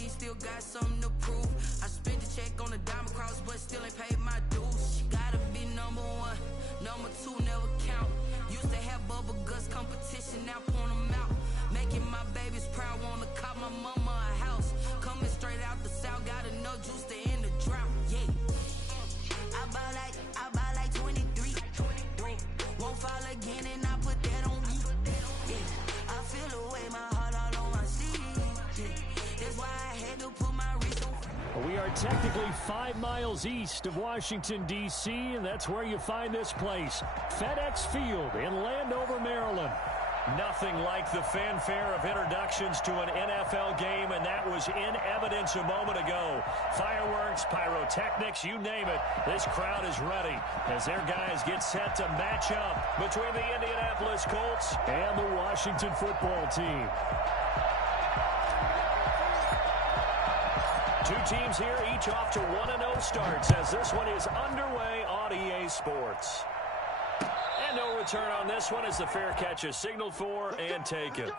she still got something to prove. I spent the check on the diamond cross, but still ain't paid my dues. She gotta be number one, number two never count. Used to have bubble guts competition, now point them out. Making my babies proud, wanna cop my mama a house. Coming straight out the south, got enough juice to end the drought. Yeah. I buy like 23. Won't fall again and I put that on me. Yeah. I feel away my heart all on my sleeve. Yeah. That's why I had to put my wrist on. We are technically 5 miles east of Washington, D.C., and that's where you find this place, FedEx Field in Landover, Maryland. Nothing like the fanfare of introductions to an NFL game, and that was in evidence a moment ago. Fireworks, pyrotechnics, you name it. This crowd is ready as their guys get set to match up between the Indianapolis Colts and the Washington football team. Two teams here, each off to 1-0 starts as this one is underway on EA Sports. And no return on this one as the fair catch is signaled for and taken.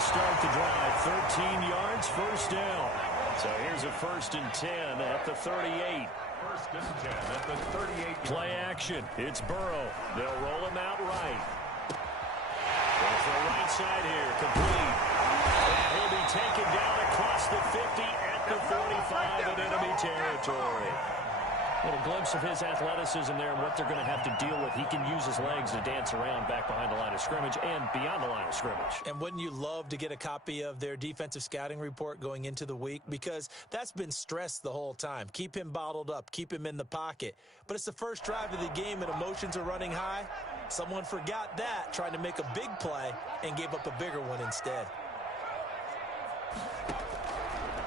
Start the drive, 13 yards, first down. So here's a 1st and 10 at the 38. 1st and 10 at the 38. Play action. It's Burrow. They'll roll him out right. Goes to the right side here, complete. And he'll be taken down across the 50 at the 45 in enemy territory. A little glimpse of his athleticism there and what they're going to have to deal with. He can use his legs to dance around back behind the line of scrimmage and beyond the line of scrimmage. And wouldn't you love to get a copy of their defensive scouting report going into the week? Because that's been stressed the whole time. Keep him bottled up. Keep him in the pocket. But it's the first drive of the game and emotions are running high. Someone forgot that, trying to make a big play, and gave up a bigger one instead.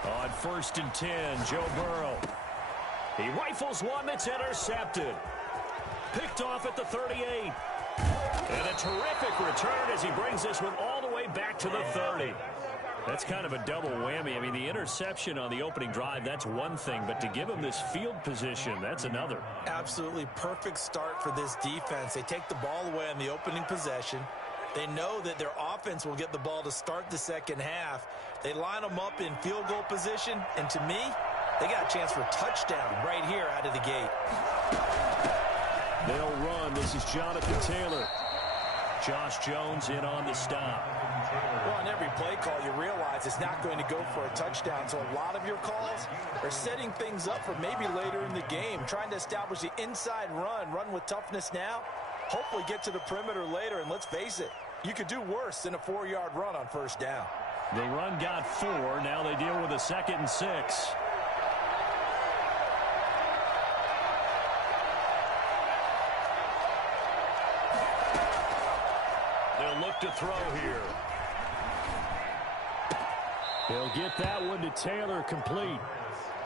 On 1st and 10, Joe Burrow. He rifles one that's intercepted. Picked off at the 38. And a terrific return as he brings this one all the way back to the 30. That's kind of a double whammy. I mean, the interception on the opening drive, that's one thing. But to give him this field position, that's another. Absolutely perfect start for this defense. They take the ball away on the opening possession. They know that their offense will get the ball to start the second half. They line them up in field goal position. And to me, they got a chance for a touchdown right here out of the gate. They'll run. This is Jonathan Taylor. Josh Jones in on the stop. Well, on every play call, you realize it's not going to go for a touchdown. So a lot of your calls are setting things up for maybe later in the game, trying to establish the inside run with toughness now. Hopefully get to the perimeter later, and let's face it, you could do worse than a 4-yard run on 1st down. The run got 4. Now they deal with a 2nd and 6. Look to throw here. They'll get that one to Taylor, complete.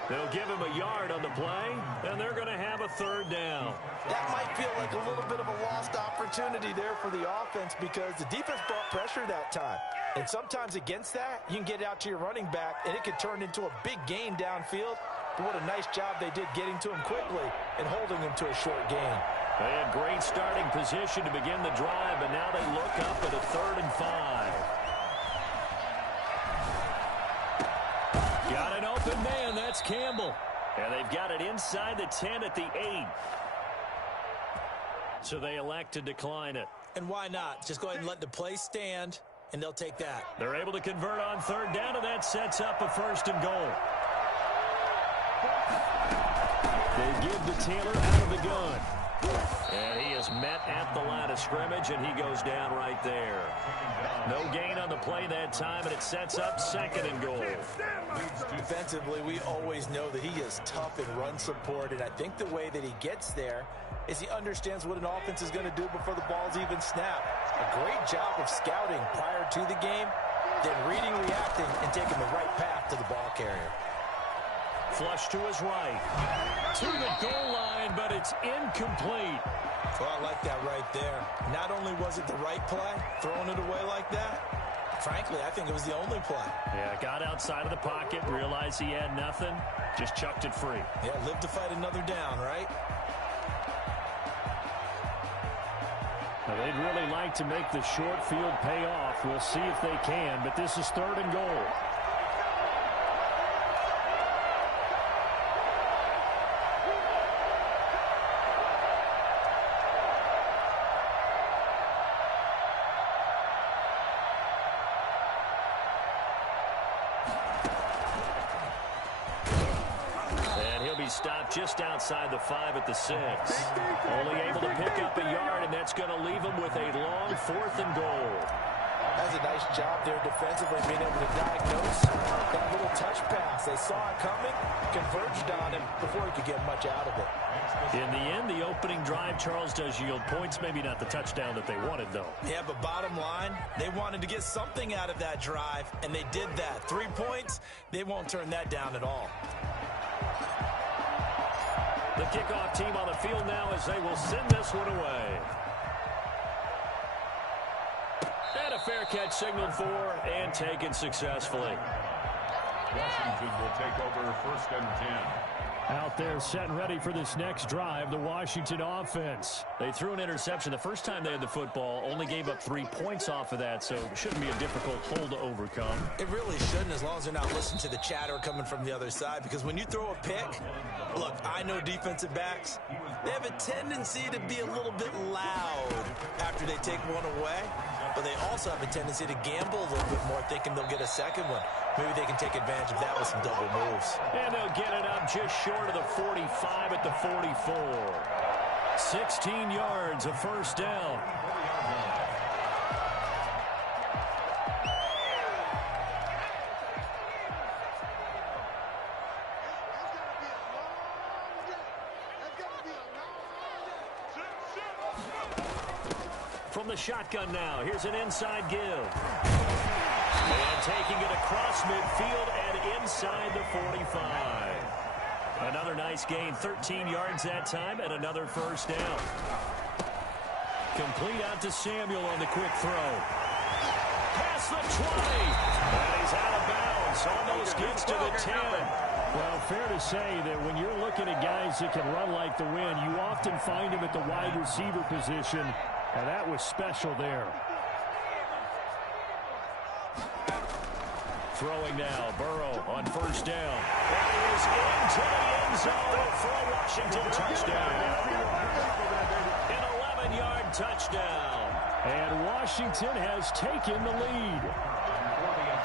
They'll give him a yard on the play, and they're going to have a 3rd down. That might feel like a little bit of a lost opportunity there for the offense because the defense brought pressure that time. And sometimes against that, you can get out to your running back, and it could turn into a big gain downfield. But what a nice job they did getting to him quickly and holding him to a short gain. They had great starting position to begin the drive, but now they look up at a 3rd and 5. Got an open man. That's Campbell. And they've got it inside the 10 at the 8. So they elect to decline it. And why not? Just go ahead and let the play stand, and they'll take that. They're able to convert on 3rd down, and that sets up a 1st and goal. They give to Taylor out of the gun. And he is met at the line of scrimmage, and he goes down right there. No gain on the play that time, and it sets up 2nd and goal. Defensively, we always know that he is tough in run support, and I think the way that he gets there is he understands what an offense is going to do before the ball's even snapped. A great job of scouting prior to the game, then reading, reacting, and taking the right path to the ball carrier. Flush to his right. To the goal line, but it's incomplete. Well, I like that right there. Not only was it the right play, throwing it away like that, frankly, I think it was the only play. Yeah, got outside of the pocket, realized he had nothing, just chucked it free. Yeah, live to fight another down, right? Now, they'd really like to make the short field pay off. We'll see if they can, but this is 3rd and goal. Stopped just outside the 5 at the 6. Only able to pick up a yard, and that's going to leave him with a long 4th and goal. That's a nice job there defensively, being able to diagnose that little touch pass. They saw it coming, converged on him before he could get much out of it. In the end, the opening drive, Charles, does yield points. Maybe not the touchdown that they wanted, though. Yeah, but bottom line, they wanted to get something out of that drive, and they did that. 3 points, they won't turn that down at all. The kickoff team on the field now as they will send this one away. And a fair catch signaled for and taken successfully. Washington will take over 1st and 10. Out there set and ready for this next drive, the Washington offense. They threw an interception the first time they had the football, only gave up 3 points off of that, so it shouldn't be a difficult hole to overcome. It really shouldn't, as long as they're not listening to the chatter coming from the other side, because when you throw a pick, look, I know defensive backs, they have a tendency to be a little bit loud after they take one away, but they also have a tendency to gamble a little bit more, thinking they'll get a second one. Maybe they can take advantage of that with some double moves. And they'll get it up just short of the 45 at the 44. 16 yards, a 1st down. From the shotgun now, here's an inside give. And taking it across midfield and inside the 45. Another nice gain, 13 yards that time, and another 1st down. Complete out to Samuel on the quick throw. Past the 20. And he's out of bounds. Almost gets to the 10. Well, fair to say that when you're looking at guys that can run like the wind, you often find them at the wide receiver position, and that was special there. Throwing now, Burrow on 1st down. And he is into the end zone for a Washington touchdown. An 11-yard touchdown. And Washington has taken the lead.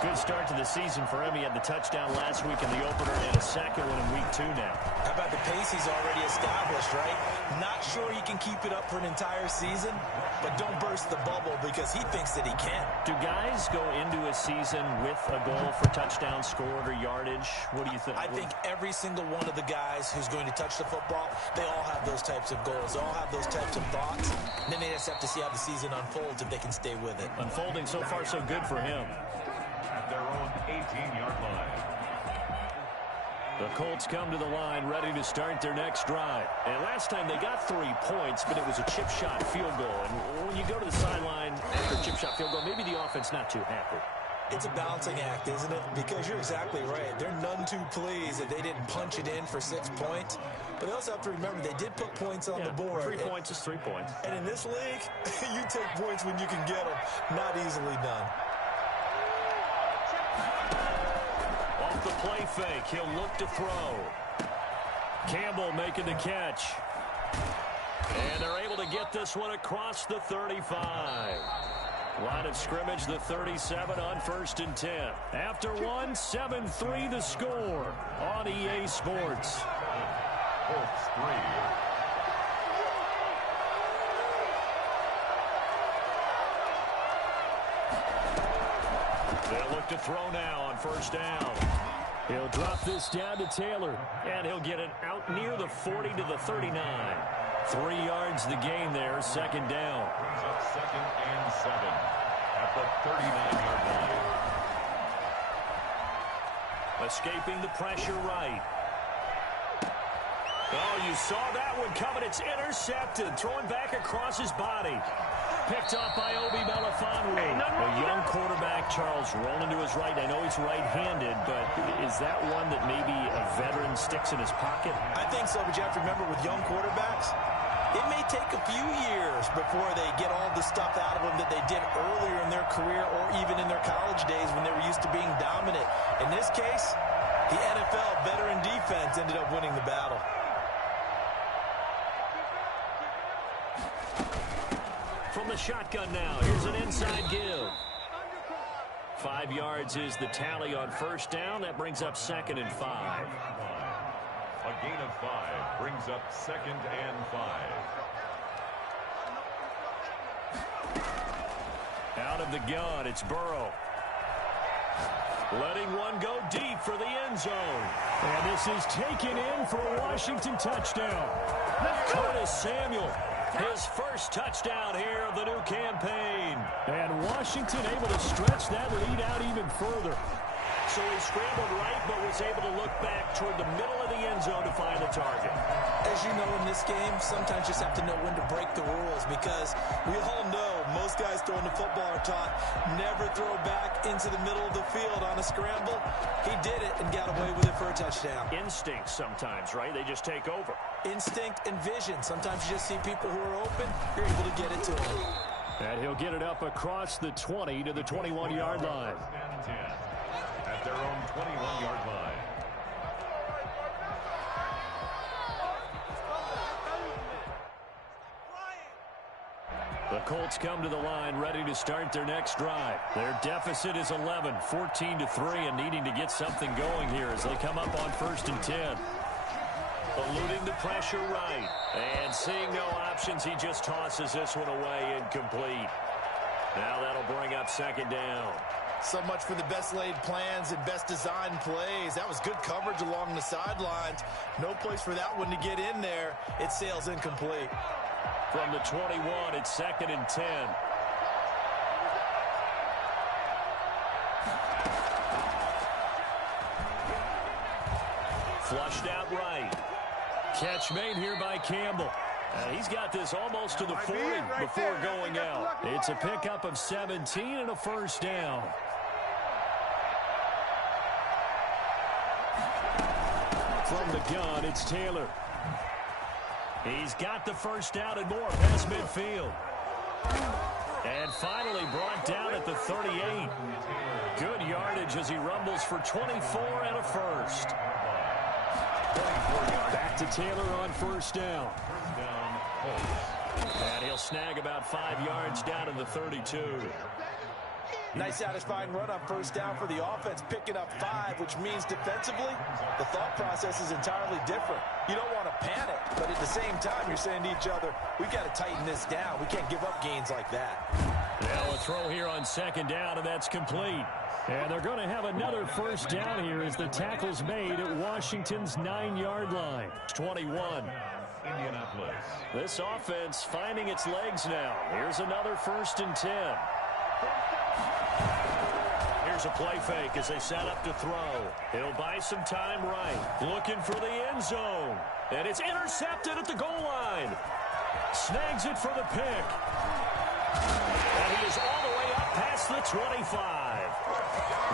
Good start to the season for him. He had the touchdown last week in the opener and a second one in week 2 now. How about the pace he's already established, right? Not sure he can keep it up for an entire season, but don't burst the bubble because he thinks that he can. Do guys go into a season with a goal for touchdown scored or yardage? What do you think? I think every single one of the guys who's going to touch the football, they all have those types of goals. They all have those types of thoughts. And then they just have to see how the season unfolds if they can stay with it. Unfolding so far so good for him. At their own 18-yard line. The Colts come to the line ready to start their next drive. And last time they got 3 points, but it was a chip shot field goal. And when you go to the sideline after a chip shot field goal, maybe the offense not too happy. It's a balancing act, isn't it? Because you're exactly right. They're none too pleased that they didn't punch it in for 6 points. But they also have to remember they did put points on the board. 3 points is 3 points. And in this league, you take points when you can get them. Not easily done. Off the play fake, he'll look to throw. Campbell making the catch. And they're able to get this one across the 35. Line of scrimmage, the 37 on 1st and 10. After one, 7-3 the score on EA Sports. Colts 3. They'll look to throw now on 1st down. He'll drop this down to Taylor, and he'll get it out near the 40 to the 39. 3 yards the gain there, 2nd down. Brings up 2nd and 7 at the 39-yard line. Escaping the pressure right. Oh, you saw that one coming. It's intercepted. Throwing back across his body. Picked up by Obi Melifonwu. A young quarterback, Charles, rolling to his right. I know he's right-handed, but is that one that maybe a veteran sticks in his pocket? I think so, but you have to remember with young quarterbacks, it may take a few years before they get all the stuff out of them that they did earlier in their career or even in their college days when they were used to being dominant. In this case, the NFL veteran defense ended up winning the battle. From the shotgun now, here's an inside give. 5 yards is the tally on first down. That brings up 2nd and 5. A gain of 5 brings up 2nd and 5. Out of the gun, it's Burrow. Letting one go deep for the end zone. And this is taken in for a Washington touchdown. Curtis Samuel. His first touchdown here of the new campaign. And Washington able to stretch that lead out even further. So he scrambled right, but was able to look back toward the middle of the end zone to find the target. As you know, in this game, sometimes you just have to know when to break the rules because we all know most guys throwing the football are taught never throw back into the middle of the field on a scramble. He did it and got away with it for a touchdown. Instinct sometimes, right? They just take over. Instinct and vision. Sometimes you just see people who are open, you're able to get it to them. And he'll get it up across the 20 to the 21-yard line. At their own 21-yard line. The Colts come to the line ready to start their next drive. Their deficit is 11, 14-3, and needing to get something going here as they come up on 1st and 10. Eluding the pressure right. And seeing no options, he just tosses this one away incomplete. Now that'll bring up 2nd down. So much for the best laid plans and best designed plays. That was good coverage along the sidelines. No place for that one to get in there. It sails incomplete. From the 21, it's 2nd and 10. Flushed out right. Catch made here by Campbell. And he's got this almost to the 40 before going out. It's a pickup of 17 and a 1st down. From the gun, it's Taylor. He's got the 1st down and more past midfield. And finally brought down at the 38. Good yardage as he rumbles for 24 and a 1st. Back to Taylor on 1st down. And he'll snag about 5 yards down to the 32. Nice satisfying run on 1st down for the offense, picking up 5, which means defensively, the thought process is entirely different. You don't want to panic, but at the same time, you're saying to each other, we've got to tighten this down. We can't give up gains like that. Now a throw here on 2nd down, and that's complete. And they're going to have another 1st down here as the tackle's made at Washington's 9-yard line. 21. Indianapolis. This offense finding its legs now. Here's another 1st and 10. Here's a play fake as they set up to throw. He'll buy some time right. Looking for the end zone. And it's intercepted at the goal line. Snags it for the pick. And he is all the way up past the 25.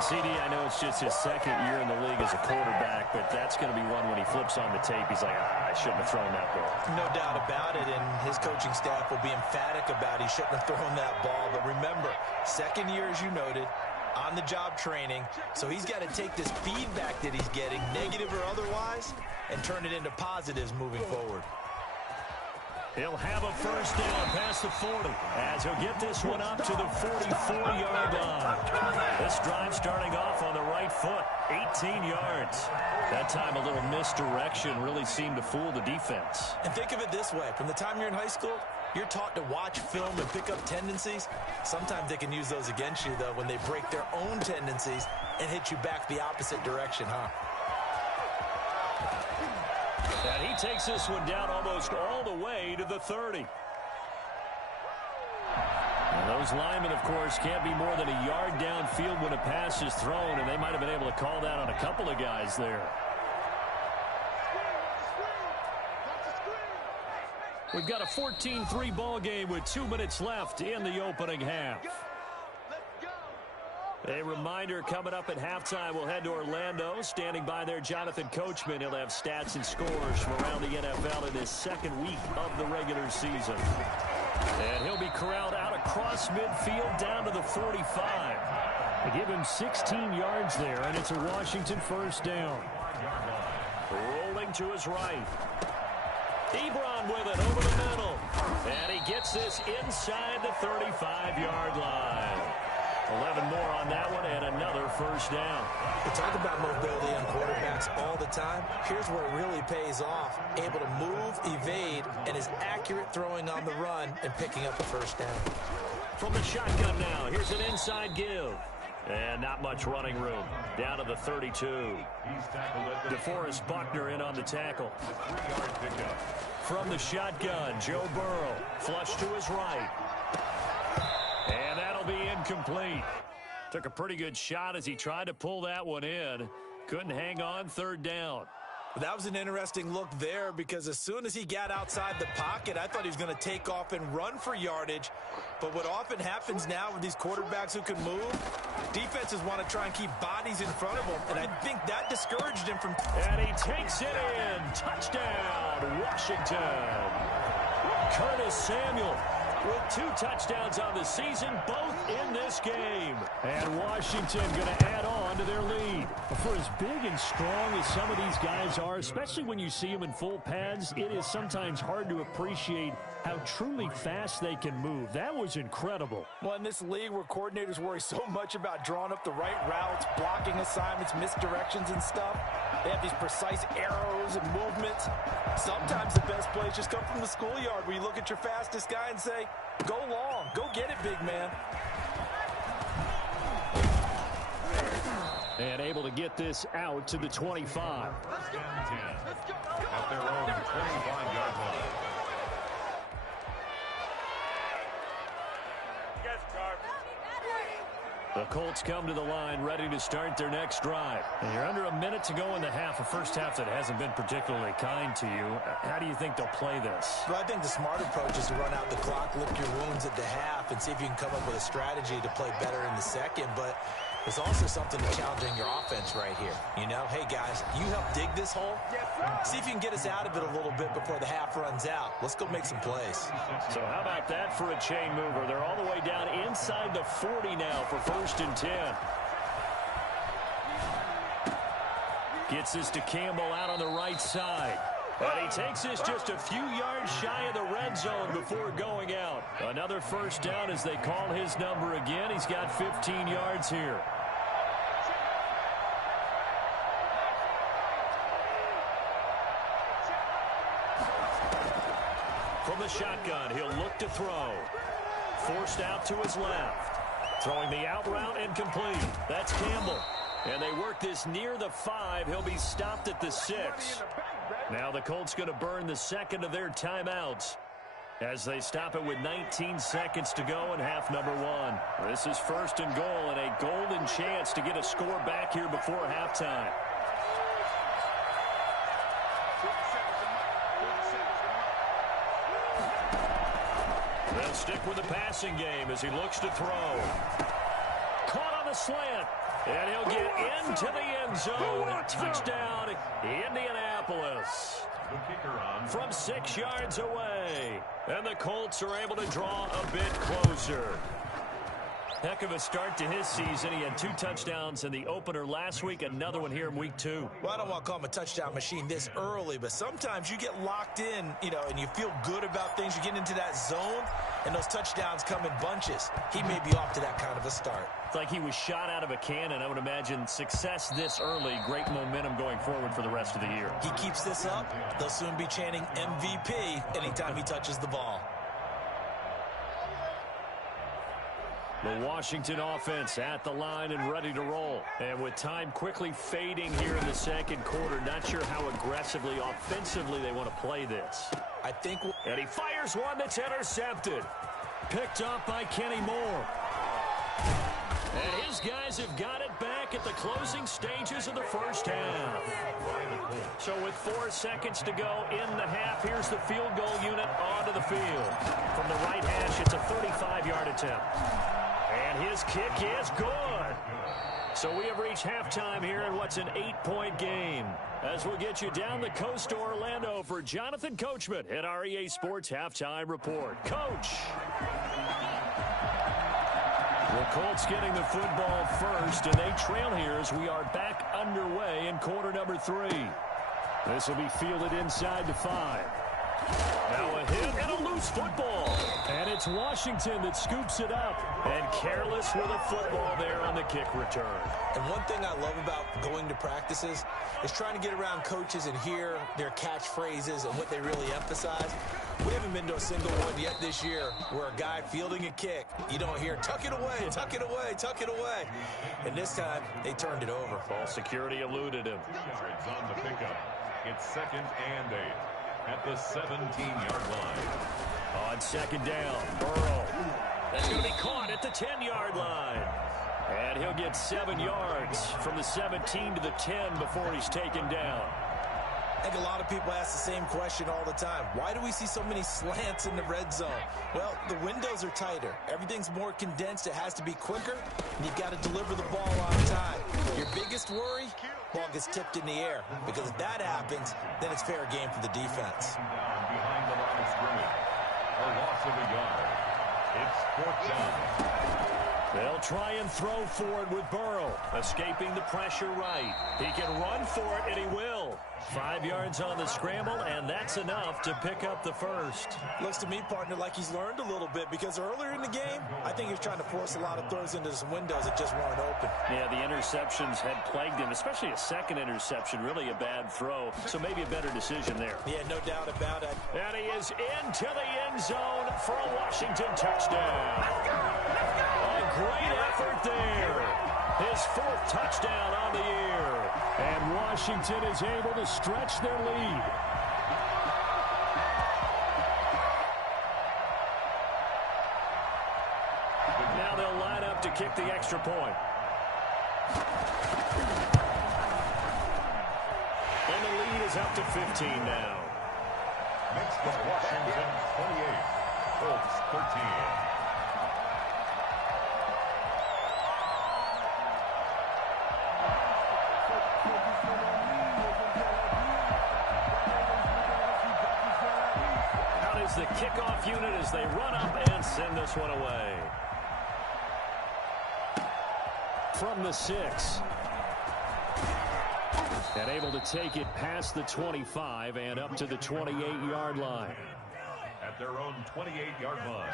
CD, I know it's just his 2nd year in the league as a quarterback, but that's going to be one when he flips on the tape. He's like, I shouldn't have thrown that ball. No doubt about it, and his coaching staff will be emphatic about he shouldn't have thrown that ball. But remember, 2nd year, as you noted, on-the-job training, so he's got to take this feedback that he's getting, negative or otherwise, and turn it into positives moving forward. He'll have a 1st down past the 40 as he'll get this one up to the 44-yard line. This drive starting off on the right foot, 18 yards. That time a little misdirection really seemed to fool the defense. And think of it this way. From the time you're in high school, you're taught to watch film and pick up tendencies. Sometimes they can use those against you, though, when they break their own tendencies and hit you back the opposite direction, huh? And he takes this one down almost all the way to the 30. And those linemen, of course, can't be more than a yard downfield when a pass is thrown, and they might have been able to call that on a couple of guys there. We've got a 14-3 ball game with 2 minutes left in the opening half. A reminder, coming up at halftime, we'll head to Orlando. Standing by there, Jonathan Coachman. He'll have stats and scores from around the NFL in his second week of the regular season. And he'll be corralled out across midfield down to the 45. They give him 16 yards there, and it's a Washington first down. Rolling to his right. Ebron with it over the middle. And he gets this inside the 35-yard line. 11 more on that one and another first down. We talk about mobility on quarterbacks all the time. Here's where it really pays off. Able to move, evade, and is accurate throwing on the run and picking up a first down. From the shotgun now, here's an inside give. And not much running room. Down to the 32. DeForest Buckner in on the tackle. From the shotgun, Joe Burrow. Flush to his right. And that'll be incomplete. Took a pretty good shot as he tried to pull that one in. Couldn't hang on, third down. That was an interesting look there because as soon as he got outside the pocket, I thought he was going to take off and run for yardage. But what often happens now with these quarterbacks who can move, defenses want to try and keep bodies in front of them, and I think that discouraged him from... And he takes it in. Touchdown, Washington. Curtis Samuel with 2 touchdowns on the season, both in this game. And Washington going to add on to their lead. For as big and strong as some of these guys are, especially when you see them in full pads, it is sometimes hard to appreciate how truly fast they can move. That was incredible. Well, in this league where coordinators worry so much about drawing up the right routes, blocking assignments, misdirections and stuff, they have these precise arrows and movements. Sometimes the best plays just come from the schoolyard where you look at your fastest guy and say, go long, go get it, big man. And able to get this out to the 25. At their own 25-yard line. The Colts come to the line ready to start their next drive. And you're under a minute to go in the half, a first half that hasn't been particularly kind to you. How do you think they'll play this? Well, I think the smart approach is to run out the clock, lick your wounds at the half, and see if you can come up with a strategy to play better in the second. But there's also something to challenging your offense right here. You know, hey, guys, you help dig this hole. See if you can get us out of it a little bit before the half runs out. Let's go make some plays. So how about that for a chain mover? They're all the way down inside the 40 now for 1st and 10. Gets this to Campbell out on the right side. And he takes this just a few yards shy of the red zone before going out. Another first down as they call his number again. He's got 15 yards here. From the shotgun, he'll look to throw. Forced out to his left. Throwing the out route and complete. That's Campbell. And they work this near the 5. He'll be stopped at the 6. Now the Colts going to burn the second of their timeouts as they stop it with 19 seconds to go in half number 1. This is 1st and goal and a golden chance to get a score back here before halftime. They'll stick with the passing game as he looks to throw. Caught on the slant. And he'll get into the end zone. Touchdown, Indianapolis. From 6 yards away. And the Colts are able to draw a bit closer. Heck of a start to his season. He had 2 touchdowns in the opener last week. Another one here in week 2. Well, I don't want to call him a touchdown machine this early, but sometimes you get locked in, you know, and you feel good about things. You get into that zone, and those touchdowns come in bunches. He may be off to that kind of a start. It's like he was shot out of a cannon. I would imagine success this early. Great momentum going forward for the rest of the year. He keeps this up, they'll soon be chanting MVP anytime he touches the ball. The Washington offense at the line and ready to roll. And with time quickly fading here in the second quarter, not sure how aggressively, offensively they want to play this. I think... And he fires one that's intercepted. Picked up by Kenny Moore. And his guys have got it back back at the closing stages of the first half. So with 4 seconds to go in the half, here's the field goal unit onto the field. From the right hash, it's a 35-yard attempt. And his kick is good. So we have reached halftime here in what's an 8-point game. As we'll get you down the coast to Orlando for Jonathan Coachman at our EA Sports Halftime Report. Coach! The Colts getting the football first, and they trail here as we are back underway in quarter number 3. This will be fielded inside the 5. Now a hit and a loose football. And it's Washington that scoops it up. And careless with a football there on the kick return. And one thing I love about going to practices is trying to get around coaches and hear their catchphrases and what they really emphasize. We haven't been to a single one yet this year where a guy fielding a kick, you don't hear, tuck it away, tuck it away, tuck it away. And this time, they turned it over. Ball security eluded him. Yards on the pickup. It's 2nd and 8 at the 17-yard line. On second down, Burrow. That's going to be caught at the 10-yard line. And he'll get 7 yards from the 17 to the 10 before he's taken down. I think a lot of people ask the same question all the time. Why do we see so many slants in the red zone? Well, the windows are tighter. Everything's more condensed. It has to be quicker, and you've got to deliver the ball on time. Your biggest worry? Ball gets tipped in the air. Because if that happens, then it's fair game for the defense. Down behind the line of scrimmage. A loss of a yard. It's 4th down. They'll try and throw for it with Burrow, escaping the pressure right. He can run for it, and he will. 5 yards on the scramble, and that's enough to pick up the first. Looks to me, partner, like he's learned a little bit, because earlier in the game, I think he was trying to force a lot of throws into some windows that just weren't open. Yeah, the interceptions had plagued him, especially a second interception, really a bad throw, so maybe a better decision there. Yeah, no doubt about it. And he is into the end zone for a Washington touchdown. A great effort there. His 4th touchdown on the year. And Washington is able to stretch their lead. Now they'll line up to kick the extra point. And the lead is up to 15 now. Makes the Washington 28. Colts 13. The kickoff unit as they run up and send this one away. From the 6. And able to take it past the 25 and up to the 28-yard line. At their own 28-yard line.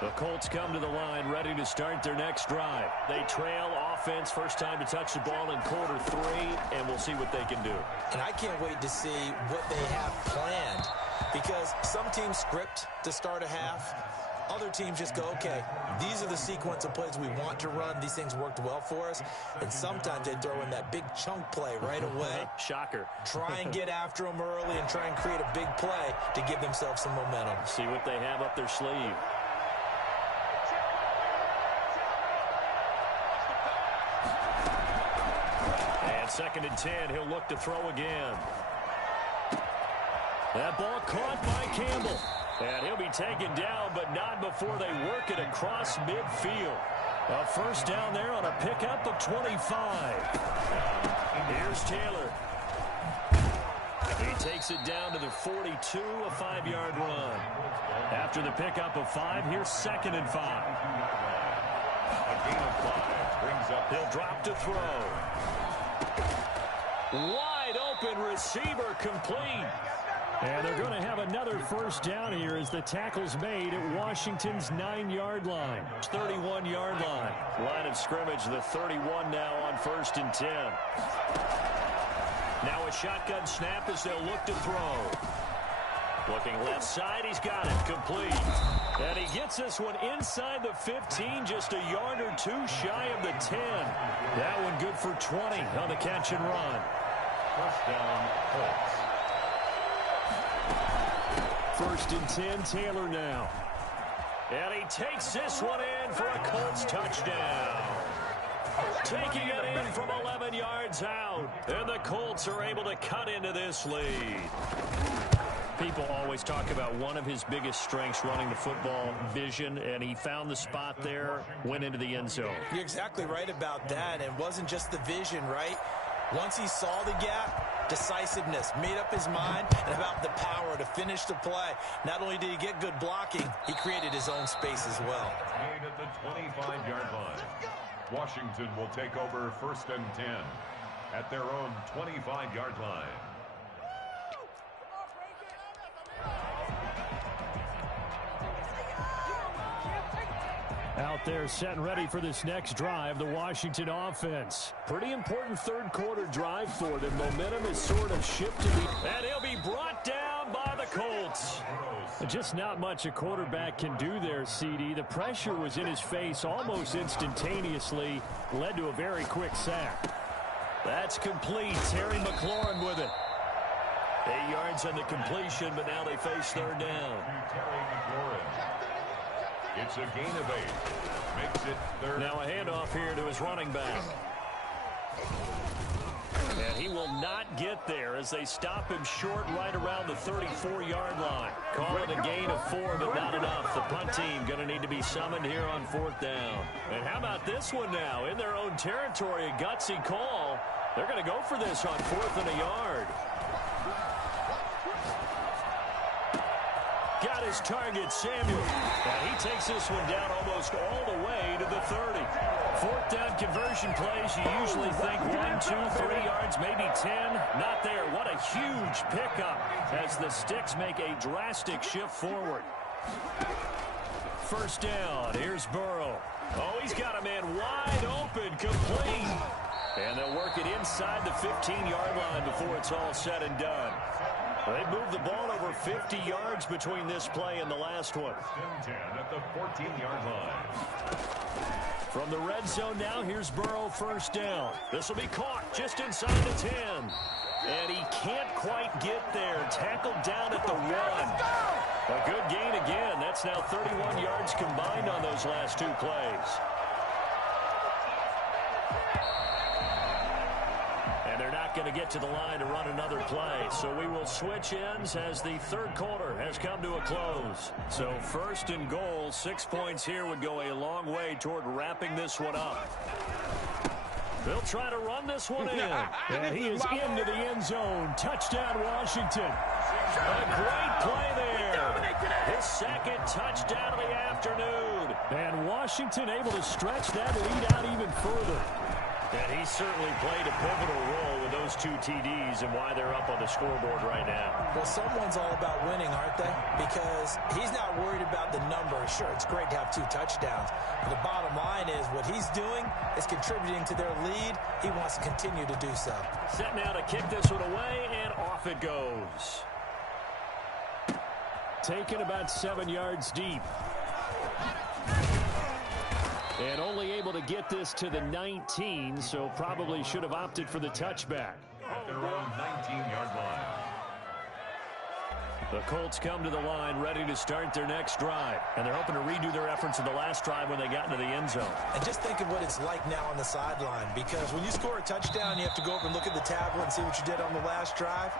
The Colts come to the line ready to start their next drive. They trail offense, first time to touch the ball in quarter 3, and we'll see what they can do. And I can't wait to see what they have planned, because some teams script to start a half. Other teams just go, okay, these are the sequence of plays we want to run. These things worked well for us. And sometimes they throw in that big chunk play right away. Shocker. Try and get after them early and try and create a big play to give themselves some momentum. See what they have up their sleeve. And 2nd and 10, he'll look to throw again. That ball caught by Campbell. And he'll be taken down, but not before they work it across midfield. A first down there on a pickup of 25. Here's Taylor. He takes it down to the 42, a 5-yard run. After the pickup of 5, here's 2nd and 5. A gain of 5 brings up. He'll drop to throw. Wide open receiver complete. And they're going to have another first down here as the tackle's made at Washington's 9-yard line. 31-yard line. Line of scrimmage, the 31 now on 1st and 10. Now a shotgun snap as they'll look to throw. Looking left side, he's got it, complete. And he gets this one inside the 15, just a yard or 2 shy of the 10. That one good for 20 on the catch and run. First down, Colts. 1st and 10, Taylor now. And he takes this one in for a Colts touchdown. Taking it in from 11 yards out. And the Colts are able to cut into this lead. People always talk about one of his biggest strengths running the football, vision, and he found the spot there, went into the end zone. You're exactly right about that. It wasn't just the vision, right? Once he saw the gap, decisiveness, made up his mind, and about the power to finish the play. Not only did he get good blocking, he created his own space as well. Made at the 25-yard line. Washington will take over 1st and 10 at their own 25-yard line. Out there set and ready for this next drive, the Washington offense. Pretty important third quarter drive for them. Momentum is sort of shifted. And he'll be brought down by the Colts. Just not much a quarterback can do there, CD. The pressure was in his face almost instantaneously, led to a very quick sack. That's complete. Terry McLaurin with it. 8 yards on the completion, but now they face third down. Terry McLaurin. It's a gain of 8. Makes it third. Now a handoff here to his running back. And he will not get there as they stop him short right around the 34-yard line. Call it a gain of 4, but not enough. The punt team going to need to be summoned here on 4th down. And how about this one now? In their own territory, a gutsy call. They're going to go for this on 4th and a yard. Got his target, Samuel. And he takes this one down almost all the way to the 30. 4th down conversion plays, you usually think 1, 2, 3 yards, maybe 10. Not there. What a huge pickup as the Sticks make a drastic shift forward. 1st down. Here's Burrow. Oh, he's got a man wide open, complete. And they'll work it inside the 15-yard line before it's all said and done. They moved the ball over 50 yards between this play and the last one. 10 at the 14-yard line. From the red zone now, here's Burrow 1st down. This will be caught just inside the 10. And he can't quite get there. Tackled down at the 1. A good gain again. That's now 31 yards combined on those last 2 plays. Going to get to the line to run another play. So we will switch ends as the third quarter has come to a close. So 1st and goal, 6 points here would go a long way toward wrapping this one up. They'll try to run this one in. And he is into the end zone. Touchdown, Washington. A great play there. His 2nd touchdown of the afternoon. And Washington able to stretch that lead out even further. And he certainly played a pivotal role with those 2 TDs and why they're up on the scoreboard right now. Well, someone's all about winning, aren't they? Because he's not worried about the number. Sure, it's great to have 2 touchdowns. But the bottom line is what he's doing is contributing to their lead. He wants to continue to do so. Set now to kick this one away, and off it goes. Taken about 7 yards deep. And only able to get this to the 19, so probably should have opted for the touchback. At their own 19-yard line. The Colts come to the line ready to start their next drive. And they're hoping to redo their efforts in the last drive when they got into the end zone. And just think of what it's like now on the sideline. Because when you score a touchdown, you have to go over and look at the tablet and see what you did on the last drive.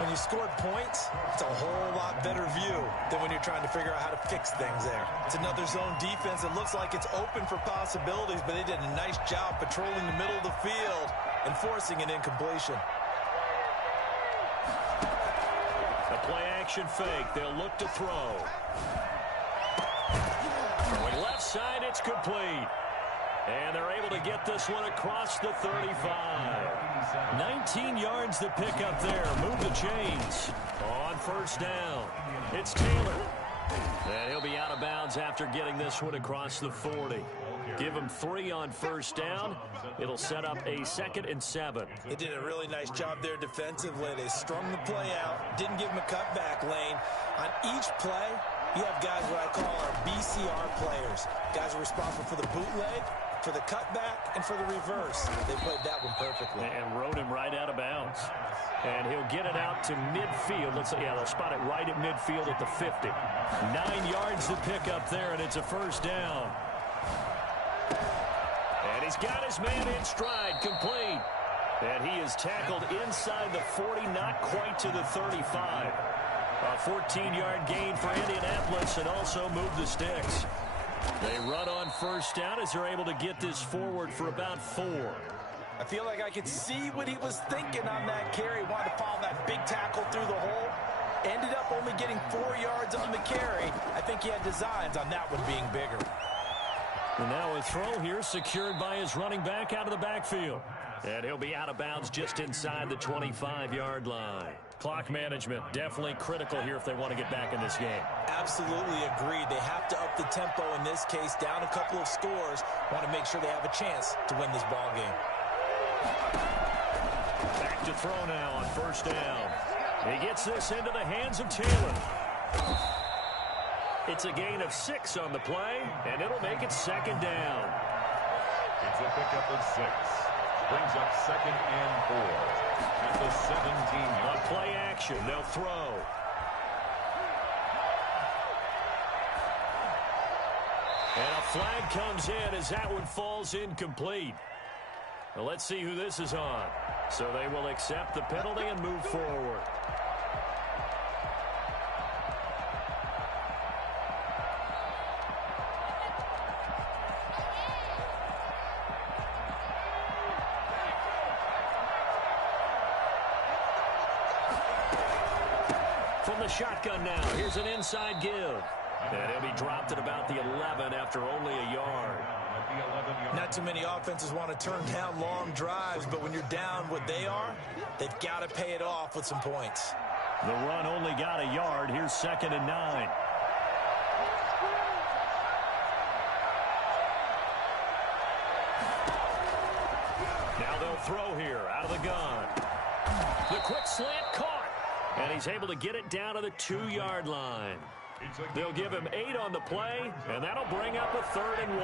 When you scored points, it's a whole lot better view than when you're trying to figure out how to fix things there. It's another zone defense that looks like it's open for possibilities, but they did a nice job patrolling the middle of the field and forcing an incompletion. A play-action fake. They'll look to throw. Going left side, it's complete. And they're able to get this one across the 35. 19 yards to pick up there. Move the chains. On 1st down, it's Taylor. And he'll be out of bounds after getting this one across the 40. Give him 3 on 1st down. It'll set up a 2nd and 7. They did a really nice job there defensively. They strung the play out, didn't give him a cutback lane. On each play, you have guys what I call our BCR players. Guys are responsible for the bootleg, for the cutback and for the reverse. They played that one perfectly. And rode him right out of bounds. And he'll get it out to midfield. They'll spot it right at midfield at the 50. 9 yards to pick up there, and it's a first down. And he's got his man in stride, complete. And he is tackled inside the 40, not quite to the 35. A 14-yard gain for Indianapolis, and also moved the sticks. They run on first down as they're able to get this forward for about 4. I feel like I could see what he was thinking on that carry. Wanted to follow that big tackle through the hole. Ended up only getting 4 yards on the carry. I think he had designs on that one being bigger. And now a throw here secured by his running back out of the backfield. And he'll be out of bounds just inside the 25-yard line. Clock management definitely critical here if they want to get back in this game. Absolutely agreed. They have to up the tempo in this case, down a couple of scores. Want to make sure they have a chance to win this ball game. Back to throw now on first down. He gets this into the hands of Taylor. It's a gain of 6 on the play, and it'll make it second down. It's a pickup of 6. Brings up 2nd and 4 at the 17. On play action, they'll throw. And a flag comes in as that one falls incomplete. Well, let's see who this is on. So they will accept the penalty and move forward. From the shotgun now, here's an inside give. And he'll be dropped at about the 11 after only a yard. Not too many offenses want to turn down long drives, but when you're down what they are, they've got to pay it off with some points. The run only got a yard. Here's 2nd and 9. Now they'll throw here out of the gun. The quick slant caught. And he's able to get it down to the 2-yard line. They'll give him 8 on the play, and that'll bring up a 3rd and 1.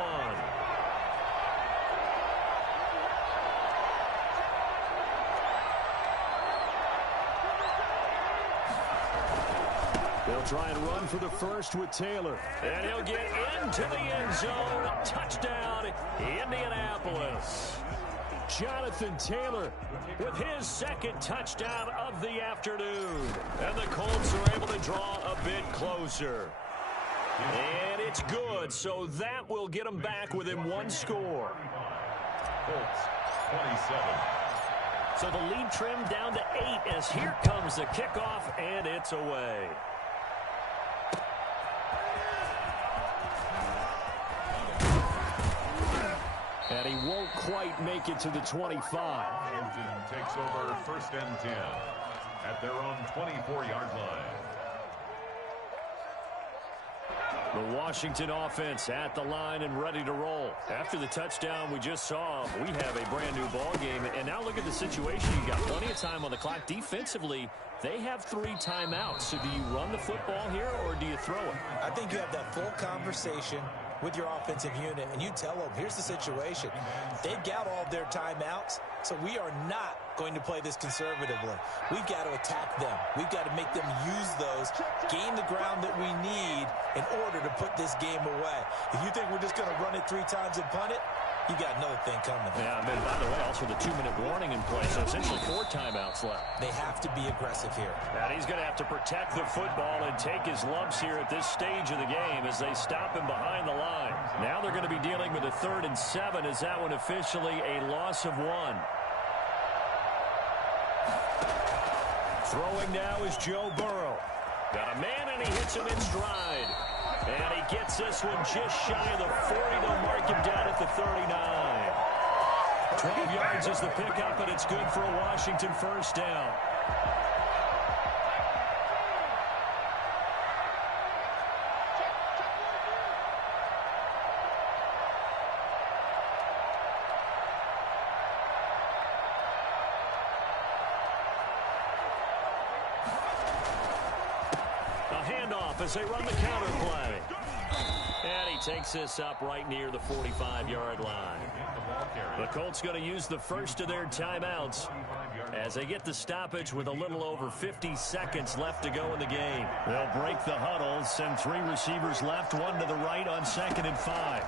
They'll try and run for the first with Taylor. And he'll get into the end zone. Touchdown, Indianapolis. Jonathan Taylor with his 2nd touchdown of the afternoon. And the Colts are able to draw a bit closer. And it's good, so that will get them back within 1 score. Colts, 27. So the lead trimmed down to 8 as here comes the kickoff, and it's away. And he won't quite make it to the 25. Washington takes over 1st and 10 at their own 24-yard line. The Washington offense at the line and ready to roll. After the touchdown we just saw, we have a brand new ball game. And now look at the situation. You got plenty of time on the clock. Defensively, they have 3 timeouts. So do you run the football here or do you throw it? I think you have that full conversation with your offensive unit, and you tell them, here's the situation. They've got all of their timeouts, so we are not going to play this conservatively. We've got to attack them. We've got to make them use those, gain the ground that we need in order to put this game away. If you think we're just going to run it 3 times and punt it, you got another thing coming. Yeah, and by the way, also the 2-minute warning in place, so essentially 4 timeouts left. They have to be aggressive here. And he's going to have to protect the football and take his lumps here at this stage of the game as they stop him behind the line. Now they're going to be dealing with a 3rd and 7 as that one officially a loss of 1. Throwing now is Joe Burrow. Got a man and he hits him in stride. And he gets this one just shy of the 40. They'll mark him down at the 39. 12 yards is the pickup, and it's good for a Washington first down. A handoff as they run the counter play. And he takes this up right near the 45-yard line. The Colts going to use the first of their timeouts as they get the stoppage with a little over 50 seconds left to go in the game. They'll break the huddle, send 3 receivers left, 1 to the right on 2nd and 5.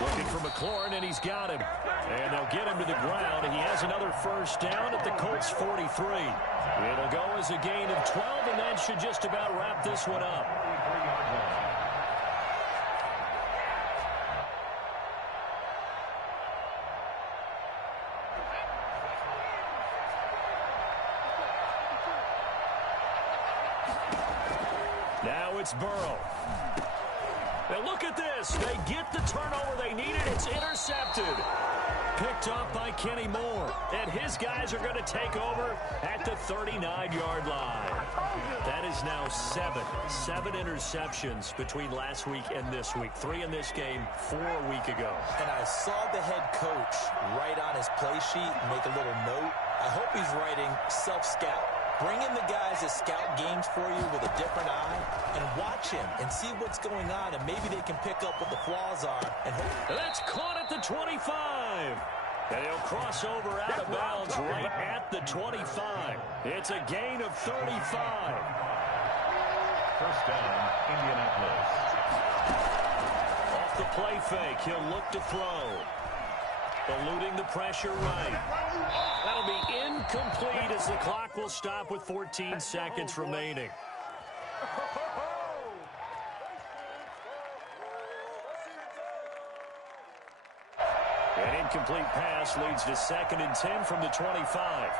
Looking for McLaurin, and he's got him. And they'll get him to the ground. He has another first down at the Colts 43. It'll go as a gain of 12, and that should just about wrap this one up. Now it's Burrow. Now look at this. They get the turnover they needed. It's intercepted. Picked up by Kenny Moore. And his guys are going to take over at the 39-yard line. That is now 7 interceptions between last week and this week. 3 in this game, 4 a week ago. And I saw the head coach write on his play sheet, make a little note. I hope he's writing self-scout. Bring in the guys that scout games for you with a different eye and watch him and see what's going on, and maybe they can pick up what the flaws are. And that's caught at the 25. And he'll cross over out of bounds right at the 25. It's a gain of 35. First down, Indianapolis. Off the play fake, he'll look to throw. Eluding the pressure right. That'll be incomplete as the clock will stop with 14 seconds remaining. An incomplete pass leads to 2nd and 10 from the 25.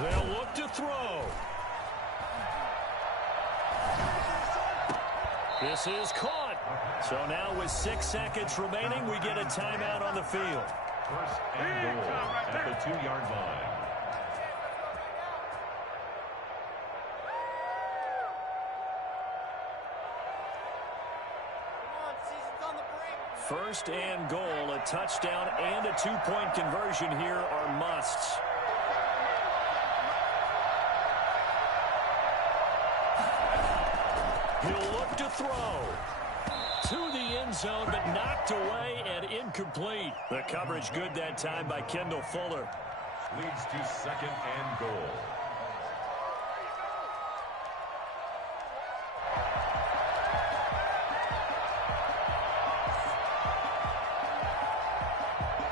They'll look to throw. This is caught. So now with 6 seconds remaining, we get a timeout on the field. First and goal at the 2-yard line. First and goal, a touchdown and a 2-point conversion here are musts. He'll look to throw. To the end zone, but knocked away and incomplete. The coverage good that time by Kendall Fuller. Leads to 2nd and goal.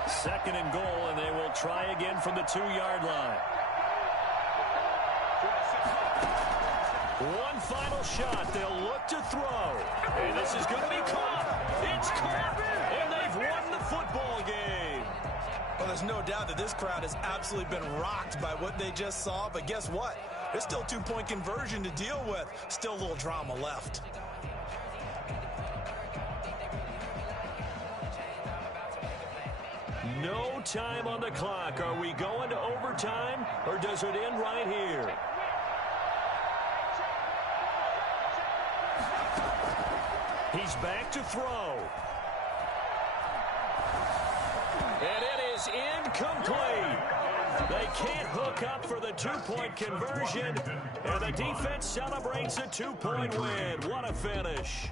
Second and goal, and they will try again from the 2-yard line. One final shot. They'll look to throw. And this is going to be caught. It's caught, and they've won the football game. Well, there's no doubt that this crowd has absolutely been rocked by what they just saw. But guess what? There's still 2-point conversion to deal with. Still a little drama left. No time on the clock. Are we going to overtime, or does it end right here? He's back to throw. And it is incomplete. They can't hook up for the 2-point conversion, and the defense celebrates a 2-point win. What a finish.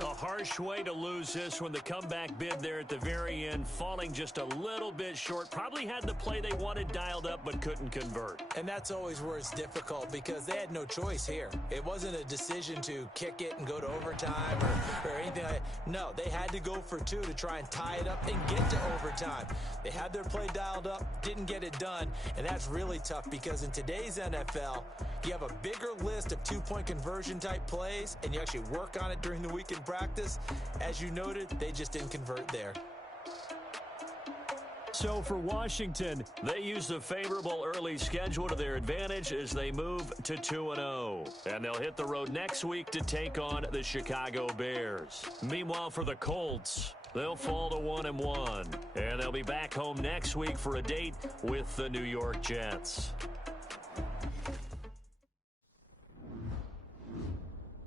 A harsh way to lose this when the comeback bid there at the very end, falling just a little bit short. Probably had the play they wanted dialed up but couldn't convert. And that's always where it's difficult because they had no choice here. It wasn't a decision to kick it and go to overtime or anything like that. No, they had to go for 2 to try and tie it up and get to overtime. They had their play dialed up, didn't get it done, and that's really tough because in today's NFL, you have a bigger list of 2-point conversion type plays, and you actually work on it during the week in practice. As you noted, they just didn't convert there. so for Washington? They use the favorable early schedule to their advantage as they move to 2-0. And they'll hit the road next week to take on the Chicago Bears. Meanwhile, for the Colts, they'll fall to 1-1. And they'll be back home next week for a date with the New York Jets.